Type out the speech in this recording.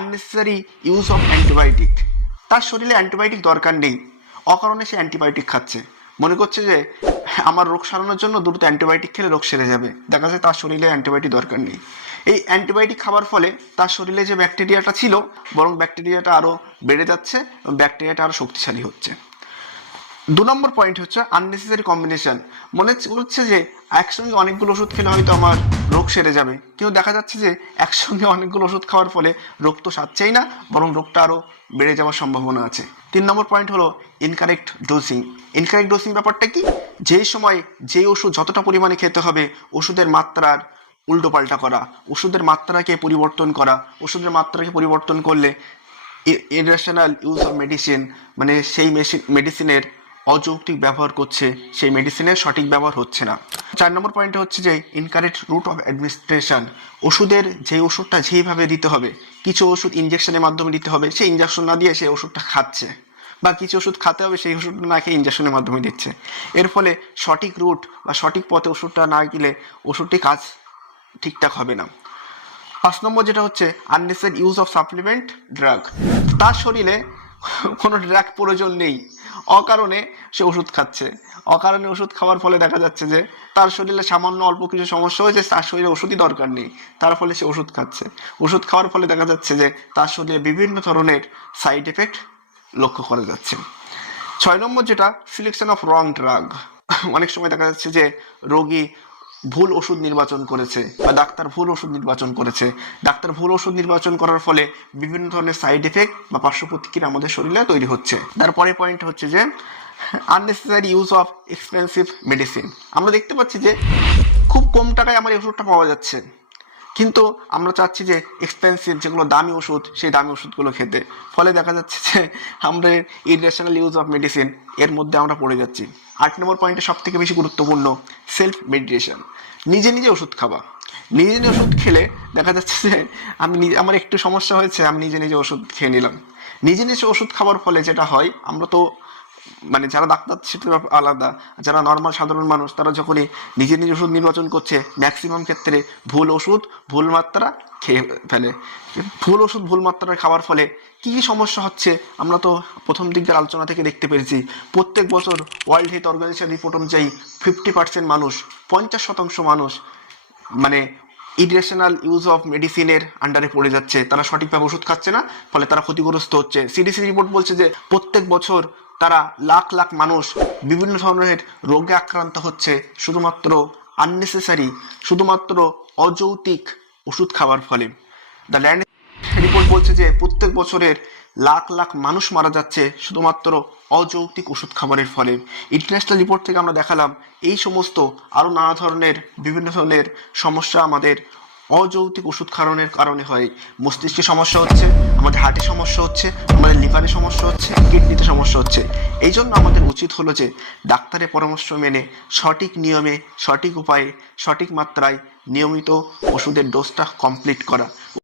Unnecessary use of antibiotic. তার শরীরে antibiotic দরকার নেই, অকারণে সে অ্যান্টিবায়োটিক খাচ্ছে, মনে করছে যে আমার রোগ সারানোর জন্য দ্রুত অ্যান্টিবায়োটিক খেলে রোগ সেরে যাবে। দেখা যায় তার শরীরে অ্যান্টিবায়োটিক দরকার নেই। এই অ্যান্টিবায়োটিক খাওয়ার ফলে তার শরীরে যে ব্যাকটেরিয়াটা ছিল বরং ব্যাকটেরিয়াটা আরও বেড়ে যাচ্ছে এবং ব্যাকটেরিয়াটা আরও শক্তিশালী হচ্ছে। 2 নম্বর পয়েন্ট হচ্ছে আননেসেসারি কম্বিনেশন। মনে হচ্ছে যে একসঙ্গে অনেকগুলো ওষুধ খেলে হয়তো আমার রোগ সেরে যাবে, কিন্তু দেখা যাচ্ছে যে একসঙ্গে অনেকগুলো ওষুধ খাওয়ার ফলে রোগ তো সারছেই না, বরং রোগটা আরও বেড়ে যাওয়ার সম্ভাবনা আছে। 3 নম্বর পয়েন্ট হলো ইনকারেক্ট ডোজিং। ইনকারেক্ট ডোজিং ব্যাপারটা কি? যেই সময় যেই ওষুধ যতটা পরিমাণে খেতে হবে ওষুধের মাত্রার উল্টোপাল্টা করা, ওষুধের মাত্রাকে পরিবর্তন করা। ওষুধের মাত্রাকে পরিবর্তন করলে ইরেশনাল ইউজ অফ মেডিসিন, মানে সেই মেডিসিনের অযৌক্তিক ব্যবহার করছে, সেই মেডিসিনের সঠিক ব্যবহার হচ্ছে না। 4 নম্বর পয়েন্ট হচ্ছে যে ইনকারেক্ট রুট অফ অ্যাডমিনিস্ট্রেশন। ওষুধের যে ওষুধটা যেইভাবে দিতে হবে, কিছু ওষুধ ইঞ্জেকশনের মাধ্যমে দিতে হবে, সেই ইঞ্জেকশন না দিয়ে সেই ওষুধটা খাচ্ছে, বা কিছু ওষুধ খেতে হবে সেই ওষুধটা না খেয়ে ইঞ্জেকশনের মাধ্যমে দিচ্ছে। এর ফলে সঠিক রুট বা সঠিক পথে ওষুধটা না গেলে ওষুধটি কাজ ঠিকঠাক হবে না। 5 নম্বর যেটা হচ্ছে unnecessary use of supplement drug. তার শরীরে কোনো ড্রাগ প্রয়োজন নেই, অকারণে সে ওষুধ খাচ্ছে। অকারণে ওষুধ খাওয়ার ফলে দেখা যাচ্ছে যে তার শরীরে সামান্য অল্প কিছু সমস্যা হয়েছে, তার শরীরে ওষুধই দরকার নেই, তার ফলে সে ওষুধ খাচ্ছে। ওষুধ খাওয়ার ফলে দেখা যাচ্ছে যে তার শরীরে বিভিন্ন ধরনের সাইড এফেক্ট লক্ষ্য করা যাচ্ছে। 6 নম্বর যেটা সিলেকশন অফ রং ড্রাগ। অনেক সময় দেখা যাচ্ছে যে রোগী ভুল ওষুধ নির্বাচন করেছে বা ডাক্তার ভুল ওষুধ নির্বাচন করেছে। ডাক্তার ভুল ওষুধ নির্বাচন করার ফলে বিভিন্ন ধরনের সাইড এফেক্ট বা পার্শ্ব প্রতিক্রিয়া আমাদের শরীরে তৈরি হচ্ছে। তারপরে পয়েন্ট হচ্ছে যে unnecessary use of expensive medicine. আমরা দেখতে পাচ্ছি যে খুব কম টাকায় আমার এই ওষুধটা পাওয়া যাচ্ছে, কিন্তু আমরা চাচ্ছি যে এক্সপেন্সিভ যেগুলো দামি ওষুধ সেই দামি ওষুধগুলো খেতে। ফলে দেখা যাচ্ছে যে আমরা ইরেশনাল ইউজ অফ মেডিসিন এর মধ্যে আমরা পড়ে যাচ্ছি। 8 নম্বর পয়েন্টে সব থেকে বেশি গুরুত্বপূর্ণ সেলফ মেডিটেশন। নিজে নিজে ওষুধ খাওয়া। নিজে নিজে ওষুধ খেলে দেখা যাচ্ছে যে আমার একটু সমস্যা হয়েছে, আমি নিজে নিজে ওষুধ খেয়ে নিলাম। নিজে নিজে ওষুধ খাওয়ার ফলে যেটা হয়, আমরা তো মানে যারা ডাক্তার সেটা আলাদা, যারা নর্মাল সাধারণ মানুষ তারা যখনই নিজে নিজে ওষুধ নির্বাচন করছে ম্যাক্সিমাম ক্ষেত্রে ভুল ওষুধ ভুল মাত্রা খেয়ে ফেলে। ভুল ওষুধ ভুল মাত্রায় খাওয়ার ফলে কী কী সমস্যা হচ্ছে আমরা তো প্রথম দিকের আলোচনা থেকে দেখতে পেরেছি। প্রত্যেক বছর ওয়ার্ল্ড হেলথ অর্গানাইজেশন রিপোর্ট অনুযায়ী 50% মানুষ, 50% মানুষ মানে ইরেশনাল ইউজ অফ মেডিসিনের আন্ডারে পড়ে যাচ্ছে। তারা সঠিকভাবে ওষুধ খাচ্ছে না, ফলে তারা ক্ষতিগ্রস্ত হচ্ছে। সিডিসি রিপোর্ট বলছে যে প্রত্যেক বছর তারা লাখ লাখ মানুষ বিভিন্ন ধরনের রোগে আক্রান্ত হচ্ছে শুধুমাত্র আননেসেসারি, শুধুমাত্র অযৌক্তিক ওষুধ খাওয়ার ফলে। দ্য ল্যান্ড রিপোর্ট বলছে যে প্রত্যেক বছরের লাখ লাখ মানুষ মারা যাচ্ছে শুধুমাত্র অযৌক্তিক ওষুধ খাবারের ফলে। ইন্টারন্যাশনাল রিপোর্ট থেকে আমরা দেখালাম এই সমস্ত আরও নানা ধরনের বিভিন্ন ধরনের সমস্যা আমাদের অযৌক্তিক ওষুধ খাওয়ানোর কারণে হয়। মস্তিষ্কে সমস্যা হচ্ছে, আমাদের হার্টে সমস্যা হচ্ছে, আমাদের লিভারে সমস্যা হচ্ছে, কিডনিতে সমস্যা হচ্ছে। এই জন্য আমাদের উচিত হলো যে ডাক্তারের পরামর্শ মেনে সঠিক নিয়মে, সঠিক উপায়ে, সঠিক মাত্রায় নিয়মিত ওষুধের ডোজটা কমপ্লিট করা।